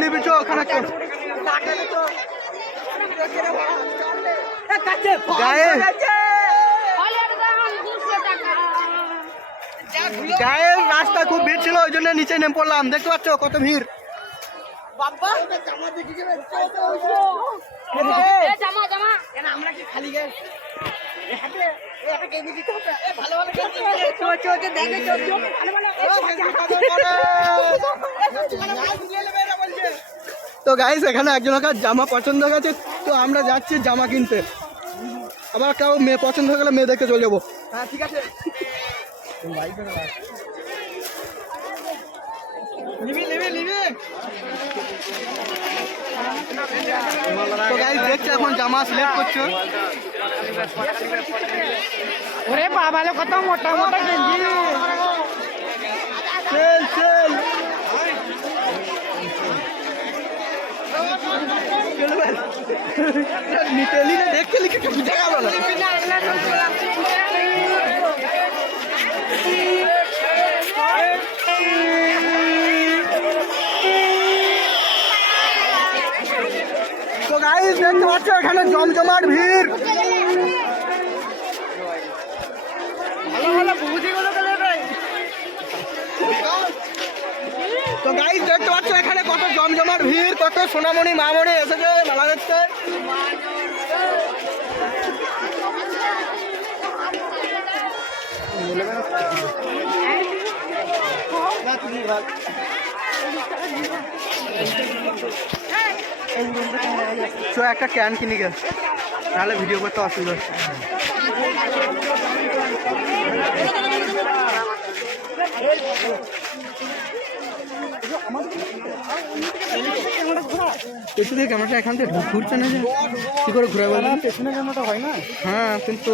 লিবি চো ওখানে গায়ে রাস্তা খুব ভিড় ছিল, ওই জন্য নিচে নেমে পড়লাম। দেখতে পাচ্ছ কত ভিড়। তো গাইস এখানে একজনের জামা পছন্দ হয়ে গেছে, তো আমরা যাচ্ছি জামা কিনতে। আবার কেউ মেয়ে পছন্দ হয়ে গেলে মেয়ে দেখে চলে যাবো। হ্যাঁ ঠিক আছে। তো গাইস দেখছি এখন জামা সিলেক্ট করছো। ওরে বাবা কত মোটা মোটা গেঞ্জি। সেল নিতেলি না, দেখতে লিখে বুঝে গেল না। তো গাইস দেখতে পাচ্ছ এখানে জমজমাট ভিড়। তো গাইস দেখতে পাচ্ছ এখানে কত জমজমাট ভিড়, কত সোনামণি মামণি এসেছে মেলা দেখতে। তো একটা ক্যান কিনে গেল, নাহলে ভিডিও করতে অসুবিধা হচ্ছে। পেছনে ক্যামেরাটা এখান থেকে ঘুরছে না, যে কি করে ঘুরে বলবেন? পেছনে ক্যামেরাটা হয় না। হ্যাঁ কিন্তু